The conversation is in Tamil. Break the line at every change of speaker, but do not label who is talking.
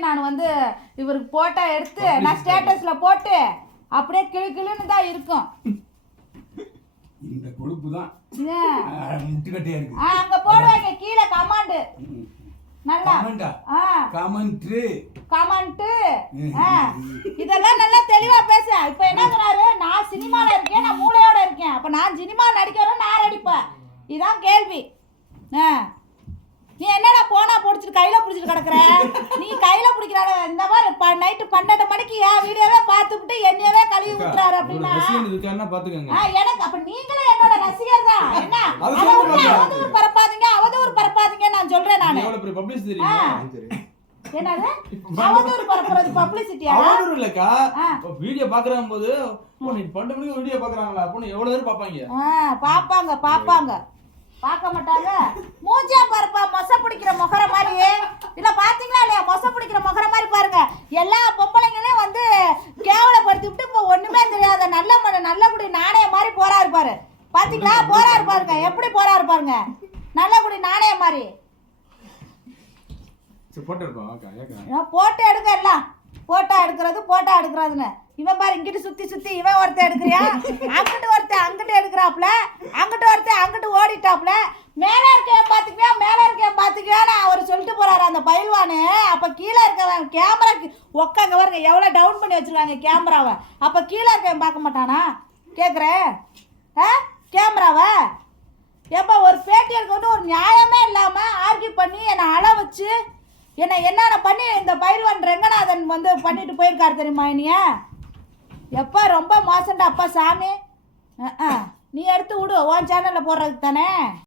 நான் வந்து இவருக்கு போட்டோ எடுத்து நான் ஸ்டேட்டஸ்ல போட்டு அப்படியே கிளு கிளுன்னு தான் இருக்கும்.
இந்த கொழுப்பு தான்? முட்டுக்கட்டையா இருக்கு.
ஆ, அங்க போடுவாங்க கீழே கமாண்டு. நல்லா.
கமெண்டா?
ஆ.
கமெண்ட்ரு
கமெண்ட் இதெல்லாம் நல்லா தெளிவா பேச. இப்போ என்ன சொன்னாரு? நான் சினிமால இருக்கேன் நான் மூளையோட இருக்கேன். அப்ப நான் சினிமா நடிக்கிறேன் நான் நடிப்பேன் இதான் கேள்வி. ஆ. பிடிச்சிட்டு கிடக்குற? நீ கையில பிடிக்கிறாட இந்த மாதிரி நைட்டு பன்னெண்டு மணிக்கு என் வீடியோவே பார்த்துக்கிட்டு என்னையவே கழுவி விட்டுறாரு அப்படின்னா
பாத்துக்கோங்க
எனக்கு அப்ப நீங்களும் என்னோட ரசிகர் தான். என்ன. அவதூறு பரப்பாதீங்க அவதூறு பரப்பாதீங்க நான் சொல்றேன் நானு. என்னது? அவதூறு பரப்புறது பப்ளிசிட்டியா
அவரும் இல்லக்கா. வீடியோ பாக்குறாங்க போது பன்னெண்டு மணிக்கு வீடியோ பாக்குறாங்களா அப்படின்னு எவ்வளவு பேர் பாப்பாங்க
பாப்பாங்க பாப்பாங்க பார்க்க மாட்டாங்க. மூஞ்சா பாருப்பா மொச பிடிக்கிற முகர மாதிரி இல்ல பாத்தீங்களா இல்லையா மொச பிடிக்கிற முகர மாதிரி பாருங்க எல்லா பொம்பளைங்களையும் வந்து கேவலப்படுத்தி விட்டு இப்போ ஒண்ணுமே தெரியாத நல்ல மன நல்லபடி நாணய மாதிரி போறாரு பாரு. பாத்தீங்களா? போறாரு பாருங்க. எப்படி போறாரு பாருங்க. நல்லபடி நாணய மாதிரி
சரி போட்டு
எடுக்க எல்லாம். போட்டோ எடுக்கிறது போட்டோ எடுக்கிறதுன்னு. இவன் பாரு இங்கிட்டு சுத்தி சுத்தி இவன் ஒருத்தன் எடுக்கிறியா? அங்கிட்டு ஒருத்தன் அங்கிட்டு எடுக்கிறாப்புல. அங்கிட்டு ஒருத்தன் அங்கிட்டு ஓடிட்டாப்புல. மேலே இருக்கேன் பார்த்துக்கியா மேலே இருக்கேன் பார்த்துக்கியான்னு அவர் சொல்லிட்டு போறாரு அந்த பயில்வானு. அப்போ கீழே இருக்கவன் கேமராக்கு உக்காங்க பாருங்க எவ்வளோ டவுன் பண்ணி வச்சிருக்காங்க கேமராவை அப்போ கீழே இருக்கவன் பார்க்க மாட்டானா? கேட்குறேன் ஆ? கேமராவை? ஏப்பா ஒரு பேட்டி எடுக்க வந்து ஒரு நியாயமே இல்லாமல் ஆர்கியூ பண்ணி என்னை அழ வச்சு என்னை என்னென்ன பண்ணி இந்த பயிர்வன் ரெங்கநாதன் வந்து பண்ணிட்டு போயிருக்காரு தெரியுமா இனிய? எப்பா ரொம்ப மோசண்டா அப்பா சாமி. ஆ நீ எடுத்து விடு உன் சேனலில் போடுறதுக்கு தானே?